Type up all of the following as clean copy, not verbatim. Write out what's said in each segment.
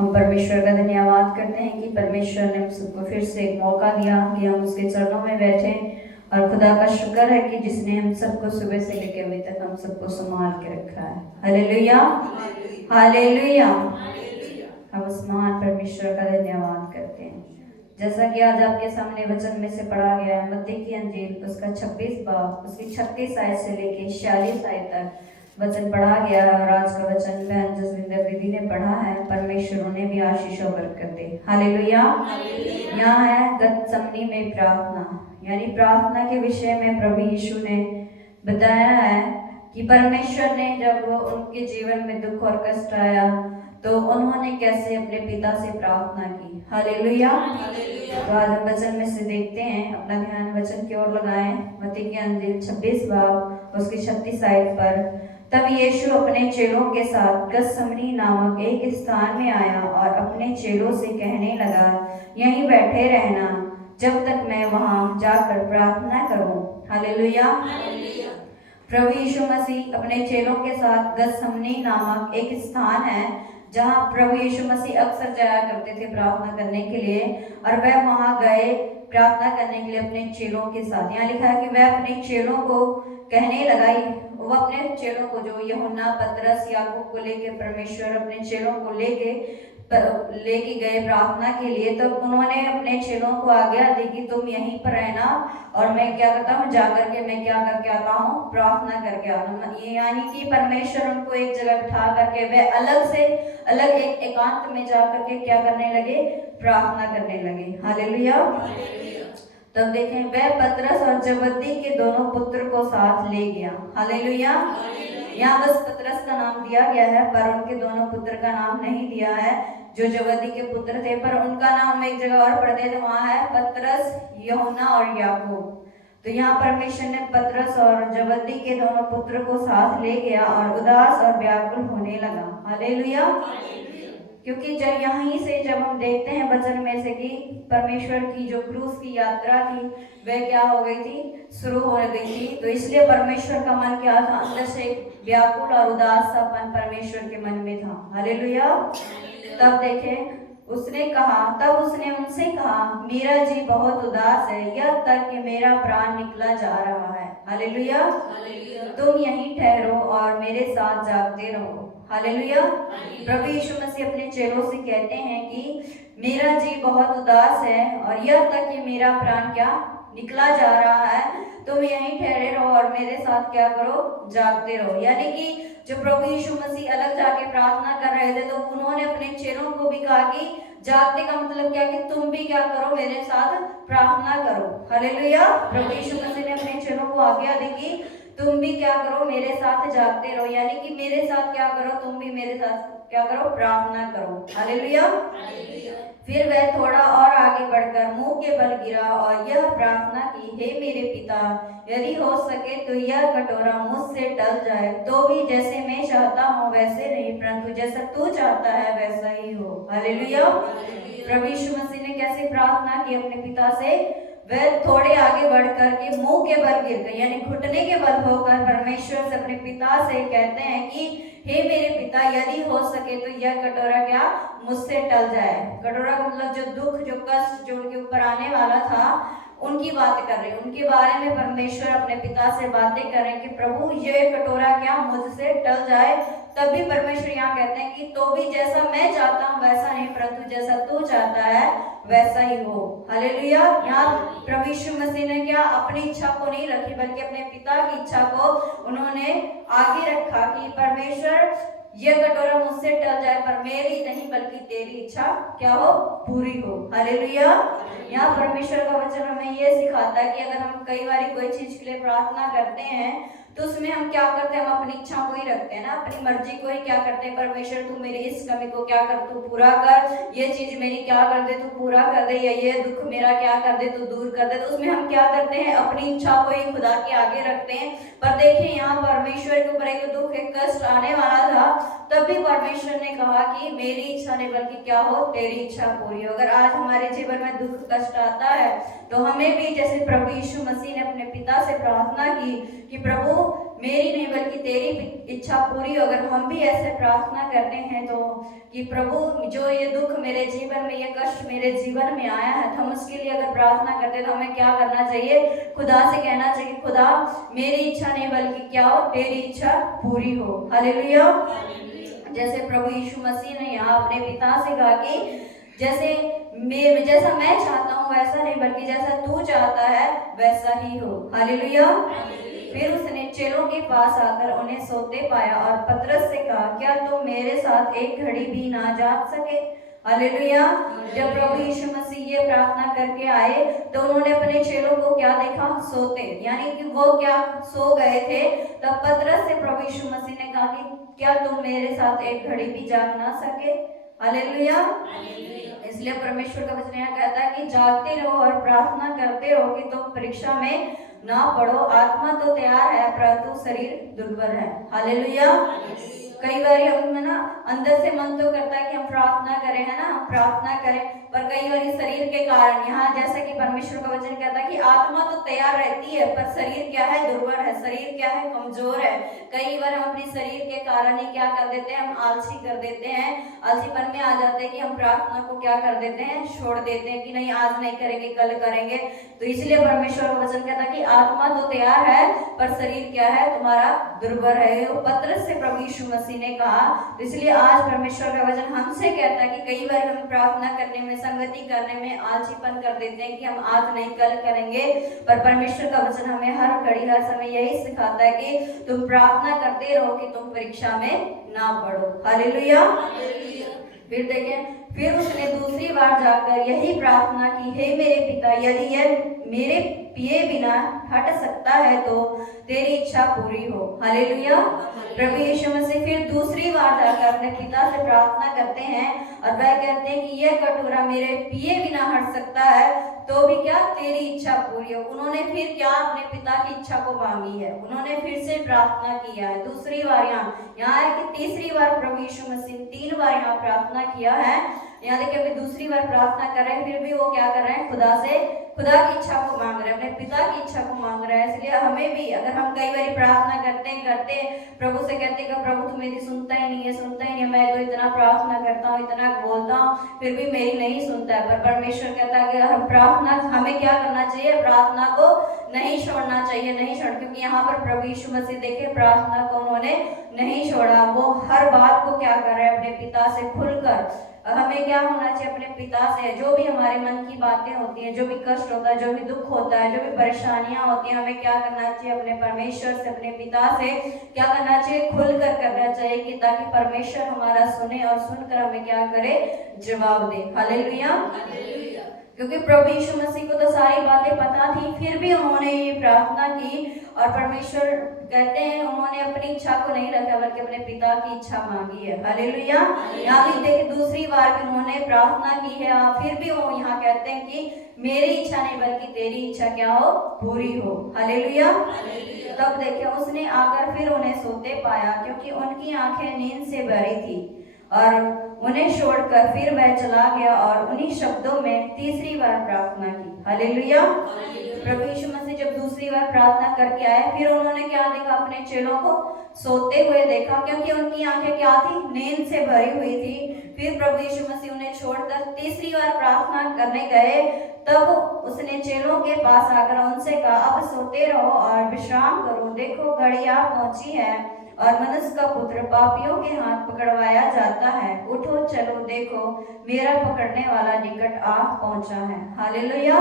हम परमेश्वर का धन्यवाद करते हैं कि परमेश्वर ने हम सबको फिर से एक मौका दिया कि हम उसके चरणों में बैठे। और खुदा का शुक्र है कि जिसने हम सबको सुबह से लेकर अभी तक हम सबको संभाल के रखा है। Hallelujah, hallelujah. हम उस महान परमेश्वर का धन्यवाद करते हैं। जैसा कि आज आपके सामने वचन में से पढ़ा गया है, मत्ती की अंजील उसका 26 बाब उसकी 36 आयत से लेके 46 आयत तक वचन पढ़ा गया है। और आज का वचन बहन जसविंदर दीदी ने पढ़ा है। परमेश्वर उन्हें भी आशीष और बरकत दे। हालेलुया। यहाँ है गतसमनी में प्रार्थना, यानी प्रार्थना के विषय में प्रभु यीशु ने बताया है कि परमेश्वर ने जब उनके जीवन में दुख और कष्ट आया तो उन्होंने कैसे अपने पिता से प्रार्थना की। हालेलुया। तो आज हम वचन में से देखते हैं, अपना ध्यान वचन की ओर लगाएं। मत्ती की अंजील 26 बाब उसकी 36 आयत पर, तब यीशु अपने चेलों के साथ गतसमनी नामक एक स्थान में आया और अपने चेलों से कहने लगा, यहीं बैठे रहना जब तक मैं वहां जाकर प्रार्थना करूं। हालेलुया। प्रभु यीशु मसीह अपने चेलों के साथ गतसमनी नामक एक स्थान है जहां प्रभु यीशु मसीह अक्सर जाया करते थे प्रार्थना करने के लिए। और वह वहां गए प्रार्थना करने के लिए अपने चेलों के साथ। यहाँ लिखा है कि वह अपने चेलों को कहने लगा, वो अपने चेलों को, जो यूहन्ना, पतरस, याकूब को लेके परमेश्वर अपने चेलों को लेके गए प्रार्थना के लिए। तो उन्होंने अपने चेलों को आज्ञा दी कि तुम यहीं पर रहना और मैं क्या करता हूँ, जाकर के मैं क्या करके आता हूँ, प्रार्थना करके आता हूँ। यानी कि परमेश्वर उनको एक जगह बिठा करके वह अलग एक एकांत में जाकर के क्या करने लगे, प्रार्थना करने लगे। हालेलुया। तब देखें, वह पतरस और जबदी के दोनों पुत्र को साथ ले गया। हालेलुया। यहाँ बस पतरस का नाम दिया गया है, पर उनके दोनों पुत्र का नाम नहीं दिया है जो जबदी के पुत्र थे, पर उनका नाम एक जगह और पढ़ते थे, वहां है पतरस, यूहन्ना और याकूब। तो यहाँ परमेश्वर ने पतरस और जबदी के दोनों पुत्र को साथ ले गया और उदास और व्याकुल होने लगा। हालेलुया। क्योंकि जब यहीं से जब हम देखते हैं वचन में से कि परमेश्वर की जो क्रूस की यात्रा थी वह क्या हो गई थी, शुरू हो गई थी। तो इसलिए परमेश्वर का मन क्या था, अंदर से व्याकुल और उदास सापन परमेश्वर के मन में था। हालेलुया। तब देखें, तब उसने उनसे कहा, मेरा जी बहुत उदास है, यह तक कि मेरा प्राण निकला जा रहा है। हालेलुया। तुम यहीं ठहरो और मेरे साथ जागते रहो। हालेलुया। प्रभु यीशु मसीह अपने चेलों से कहते हैं कि मेरा जी बहुत उदास है और यह तक कि मेरा प्राण क्या निकला जा रहा है, तुम यहीं ठहरे रहो और मेरे साथ क्या करो, जागते रहो। यानी कि जो प्रभु यीशु मसीह अलग जाके प्रार्थना कर रहे थे, तो उन्होंने अपने चेलों को भी कहा कि जागने का मतलब क्या, कि तुम भी क्या करो, मेरे साथ प्रार्थना करो। हालेलुया। प्रभु यीशु मसीह ने अपने चेलों को आज्ञा दी कि तुम भी क्या करो, मेरे साथ जागते रहो, यानी कि मेरे साथ क्या करो, तुम भी मेरे साथ क्या करो, प्रार्थना करो। हालेलुया। फिर वह थोड़ा और आगे बढ़कर मुंह के बल गिरा और यह प्रार्थना की, हे मेरे पिता, यदि हो सके तो यह कटोरा मुझसे टल जाए, तो भी जैसे मैं चाहता हूँ वैसे नहीं, परंतु जैसा तू चाहता है वैसा ही हो। हालेलुया। प्रभु यीशु मसीह ने कैसे प्रार्थना की अपने पिता से, वह थोड़े आगे बढ़ करके मुंह के बल गिर गए, यानी घुटने के बल होकर परमेश्वर से, अपने पिता से कहते हैं कि हे मेरे पिता, यदि हो सके तो यह कटोरा क्या मुझसे टल जाए। कटोरा का मतलब जो दुख, जो कष्ट जो उनके ऊपर आने वाला था, उनकी बात कर रहे हैं, उनके बारे में परमेश्वर अपने पिता से बातें कर रहे हैं कि प्रभु ये कटोरा क्या मुझसे टल जाए। तब भी परमेश्वर यहाँ कहते हैं कि तो भी जैसा मैं चाहता हूँ वैसा नहीं, परंतु जैसा तू चाहता है वैसा ही हो। हालेलुया। यहाँ प्रभु यीशु मसीह ने क्या अपनी इच्छा को नहीं रखी, बल्कि अपने पिता की इच्छा को उन्होंने आगे रखा कि परमेश्वर यह कटोरा मुझसे टल जाए, पर मेरी नहीं बल्कि तेरी इच्छा क्या हो, पूरी हो। हालेलुया। यहाँ परमेश्वर का वचन हमें यह सिखाता है कि अगर हम कई बार कोई चीज के लिए प्रार्थना करते हैं तो उसमें हम क्या करते हैं, हम अपनी इच्छा को ही रखते हैं ना, अपनी मर्जी को ही क्या करते हैं, परमेश्वर तू मेरी इस कमी को क्या कर, तू पूरा कर, ये चीज मेरी क्या कर दे, तू पूरा कर दे, या ये दुख मेरा क्या कर दे, तू दूर कर दे। तो उसमें हम क्या करते हैं, अपनी इच्छा को ही खुदा के आगे रखते हैं। पर देखिए यहाँ परमेश्वर के ऊपर एक दुख, एक कष्ट आने वाला था, तब भी परमेश्वर ने कहा कि मेरी इच्छा नहीं बल्कि क्या हो, तेरी इच्छा पूरी हो। अगर आज हमारे जीवन में दुख कष्ट आता है तो हमें भी जैसे प्रभु यीशु मसीह ने अपने पिता से प्रार्थना की कि प्रभु मेरी नहीं बल्कि तेरी इच्छा पूरी हो। अगर हम भी ऐसे प्रार्थना करते हैं तो कि प्रभु जो ये दुख मेरे जीवन में, ये कष्ट मेरे जीवन में आया है, तो हम उसके लिए अगर प्रार्थना करते हैं तो हमें क्या करना चाहिए? खुदा से कहना चाहिए खुदा मेरी इच्छा नहीं बल्कि क्या हो, तेरी इच्छा पूरी हो। हालेलुया। जैसे प्रभु यीशु मसीह ने यहाँ अपने पिता से कहा कि जैसा मैं चाहता हूँ वैसा नहीं बल्कि जैसा तू चाहता है वैसा ही हो। हालेलुया। फिर उसने चेलों के पास आकर उन्हें सोते पाया और पतरस से कहा, क्या तुम मेरे साथ एक घड़ी भी ना जाग सके? हालेलुया। जब प्रभु यीशु मसीह ये प्रार्थना करके आए तो उन्होंने अपने चेलों को क्या देखा? सोते, यानी कि वो क्या सो गए थे। तब पतरस से प्रभु यीशु मसीह ने कहा कि क्या तुम मेरे साथ एक घड़ी भी जाग ना सके? हालेलुया। इसलिए परमेश्वर का वचन यहाँ कहता है कि जागते रहो और प्रार्थना करते रहो कि तुम परीक्षा में ना पड़ो। आत्मा तो तैयार है परंतु शरीर दुर्बल है। हालेलुया। कई बार हम ना अंदर से मन तो करता है कि हम प्रार्थना करें, है ना, हम प्रार्थना करें, पर कई बार शरीर के कारण, यहाँ जैसा कि परमेश्वर का वचन कहता है कि आत्मा तो तैयार रहती है पर शरीर क्या है? दुर्बल है, शरीर क्या है? कमजोर है। कई बार हम अपने शरीर के कारण ही क्या कर देते हैं? हम आलसी कर देते हैं, आलसीपन में आ जाते हैं कि हम प्रार्थना को क्या कर देते हैं? छोड़ देते हैं कि नहीं आज नहीं करेंगे, कल करेंगे। तो इसलिए परमेश्वर का वचन कहता है कि आत्मा तो तैयार है पर शरीर क्या है? तुम्हारा दुर्बल है। पतरस से प्रभु यीशु मसीह ने कहा। तो इसलिए आज परमेश्वर का वचन हमसे कहता है कि कई बार हम प्रार्थना करने में, संगति करने में आलसीपन कर देते हैं कि हम आज नहीं कल करेंगे, पर परमेश्वर का वचन हमें हर घड़ी हर समय यही सिखाता है कि तुम प्रार्थना करते रहो कि तुम परीक्षा में ना पड़ो। हालेलुया। फिर देखें, फिर उसने दूसरी बार जाकर यही प्रार्थना की, हे मेरे पिता, यदि यह मेरे पिए बिना हट सकता है तो तेरी इच्छा पूरी हो। हालेलुया। प्रभु यीशु मसीह फिर दूसरी बार जाकर अपने पिता से प्रार्थना करते हैं और वह कहते हैं कि यह कटोरा मेरे पिए बिना हट सकता है तो भी क्या? तेरी इच्छा पूरी हो। उन्होंने फिर क्या? अपने पिता की इच्छा को मांगी है, उन्होंने फिर से प्रार्थना किया है। दूसरी बार यहाँ है कि तीसरी बार प्रभु यीशु मसीह 3 बार यहाँ प्रार्थना किया है। यहाँ देखिए अभी दूसरी बार प्रार्थना कर रहे हैं, फिर भी वो क्या कर रहे हैं? खुदा की इच्छा को मांग रहे हैं, अपने पिता की इच्छा को मांग रहे हैं। इसलिए हमें भी, अगर हम कई बार प्रार्थना करते प्रभु से कहते हैं कि प्रभु तू मेरी सुनता ही नहीं है, मैं तो इतना प्रार्थना करता हूँ, इतना बोलता हूँ, फिर भी मेरी नहीं सुनता है। पर परमेश्वर कहता है कि हम प्रार्थना, हमें क्या करना चाहिए? प्रार्थना को नहीं छोड़ना चाहिए, नहीं छोड़, क्योंकि यहाँ पर प्रभु यीशु मसीह देखिए प्रार्थना को उन्होंने नहीं छोड़ा। वो हर बात को क्या कर रहे हैं? अपने पिता से खुलकर। हमें क्या होना चाहिए? अपने पिता से जो भी हमारे मन की बातें होती हैं, जो भी कष्ट होता है, जो भी दुख होता है, जो भी परेशानियां होती हैं, हमें क्या करना चाहिए? अपने परमेश्वर से, अपने पिता से क्या करना चाहिए? खुलकर करना चाहिए कि ताकि परमेश्वर हमारा सुने और सुनकर हमें क्या करे? जवाब दे। हालेलुया। क्योंकि प्रभु यीशु मसीह को तो सारी बातें पता थी, फिर भी उन्होंने ये प्रार्थना की और परमेश्वर कहते हैं उन्होंने अपनी इच्छा को नहीं रखा बल्कि अपने पिता की इच्छा मांगी है। हालेलुया। यहाँ भी देखिए दूसरी बार भी उन्होंने प्रार्थना की है और फिर भी वो यहाँ कहते हैं कि मेरी इच्छा नहीं बल्कि तेरी इच्छा क्या हो? पूरी हो। हालेलुया। तब देखिए उसने आकर फिर उन्हें सोते पाया क्योंकि उनकी आंखें नींद से भरी थी और उन्हें छोड़कर फिर वह चला गया और उन्हीं शब्दों में तीसरी बार प्रार्थना की। हालेलुया। प्रभु यीशु मसीह जब दूसरी बार प्रार्थना करके आए, फिर उन्होंने क्या देखा? अपने चेलों को सोते हुए देखा क्योंकि उनकी आंखें क्या थी? नींद से भरी हुई थी। फिर प्रभु यीशु मसीह उन्हें छोड़कर तीसरी बार प्रार्थना करने गए। तब उसने चेलों के पास आकर उनसे कहा, अब सोते रहो और विश्राम करो, देखो घड़ी आ पहुंची है और मनुष्य का पुत्र पापियों के हाथ पकड़वाया जाता है। उठो चलो, देखो मेरा पकड़ने वाला निकट आ पहुंचा है। हालेलुया।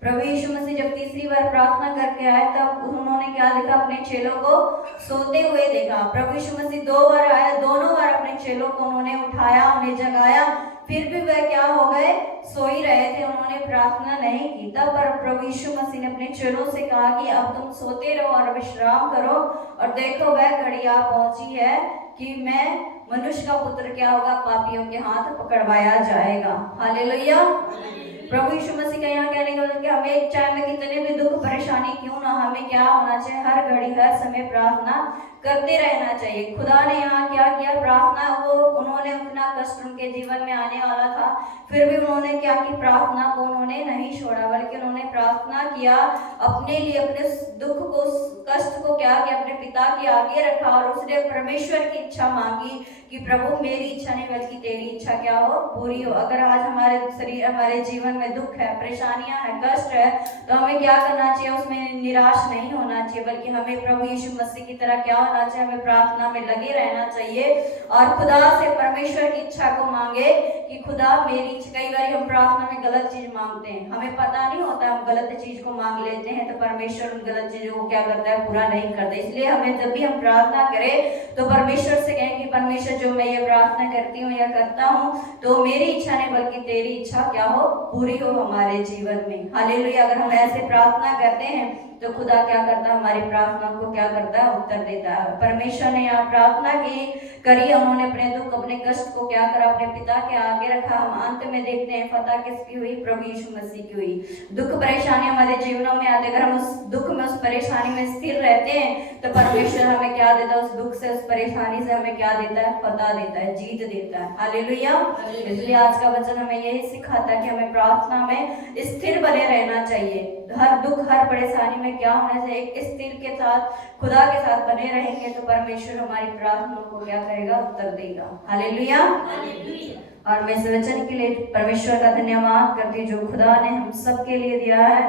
प्रभु यीशु मसीह जब तीसरी बार प्रार्थना करके आए तब उन्होंने क्या देखा? अपने चेलों को सोते हुए देखा। प्रभु यीशु मसीह 2 बार आया, दोनों बार अपने चेलों को उन्होंने उठाया, उन्हें जगाया, फिर भी वह क्या हो गए? सो ही रहे थे, उन्होंने प्रार्थना नहीं की। तब पर प्रभु यीशु मसीह ने अपने चेलों से कहा कि अब तुम सोते रहो और विश्राम करो और देखो वह घड़ी आ पहुंची है कि मैं मनुष्य का पुत्र क्या होगा? पापियों के हाथ पकड़वाया जाएगा। हालेलुया। प्रभु यीशु मसीह का यहाँ कहने का कि हमें चाहे में कितने भी दुख परेशानी क्यों सुनो, हमें क्या होना चाहिए, हर घड़ी हर समय प्रार्थना करते रहना चाहिए। खुदा ने यहाँ क्या किया, प्रार्थना, वो उन्होंने उतना कष्ट उनके जीवन में आने वाला था, फिर भी उन्होंने क्या की, प्रार्थना को उन्होंने नहीं छोड़ा, बल्कि उन्होंने प्रार्थना किया, अपने लिए अपने दुख को, कष्ट को क्या किया, अपने पिता के आगे रखा और उसने परमेश्वर की इच्छा मांगी कि प्रभु मेरी इच्छा नहीं बल्कि तेरी इच्छा क्या हो, पूरी हो। अगर आज हमारे शरीर, हमारे जीवन में दुख है, परेशानियां है, कष्ट है, तो हमें क्या करना चाहिए, उसमें निराश नहीं होना चाहिए, बल्कि हमें प्रभु यीशु मसीह की तरह क्या होना चाहिए, हमें प्रार्थना में लगे रहना चाहिए और खुदा से परमेश्वर की इच्छा को मांगे कि खुदा मेरी इच्छा। कई बार हम प्रार्थना में गलत चीज मांगते हैं, हमें पता नहीं होता, हम गलत चीज को मांग लेते हैं, तो परमेश्वर उन गलत चीजों को क्या करता है, पूरा नहीं करता। इसलिए हमें जब भी हम प्रार्थना करें तो परमेश्वर से कहें कि परमेश्वर जो मैं ये प्रार्थना करती हूँ या करता हूँ, तो मेरी इच्छा नहीं बल्कि तेरी इच्छा क्या हो, पूरी हो हमारे जीवन में। हालेलुया। अगर हम ऐसे प्रार्थना करते हैं तो खुदा क्या करता है, हमारी प्रार्थना को क्या करता है, उत्तर देता है। परमेश्वर ने यहाँ प्रार्थना की करी, उन्होंने अपने दुख, अपने कष्ट को क्या करा, अपने पिता के आगे रखा। हम अंत में देखते हैं फतह किसकी हुई, प्रभु यीशु मसीह की हुई। दुख परेशानी हमारे जीवनों में आते, अगर हम उस दुख में, उस परेशानी में स्थिर रहते हैं तो परमेश्वर हमें क्या देता है, उस दुख से, उस परेशानी से हमें क्या देता है, फतह देता है, जीत देता है। हालेलुया। इसलिए आज का वचन हमें यही सिखाता है कि हमें प्रार्थना में स्थिर बने रहना चाहिए। हर दुख, हर परेशानी में क्या होना चाहिए, एक स्थिर के साथ, खुदा के साथ बने रहेंगे तो परमेश्वर हमारी प्रार्थना को क्या करेगा, उत्तर देगा। हालेलुया। और मैं इस वचन के लिए परमेश्वर का धन्यवाद करती, जो खुदा ने हम सब के लिए दिया है।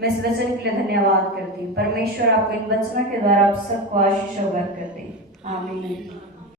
मैं इस वचन के लिए धन्यवाद करती। परमेश्वर आपको इन वचनों के द्वारा आप सबको आशीष और बरकत दे। आमीन।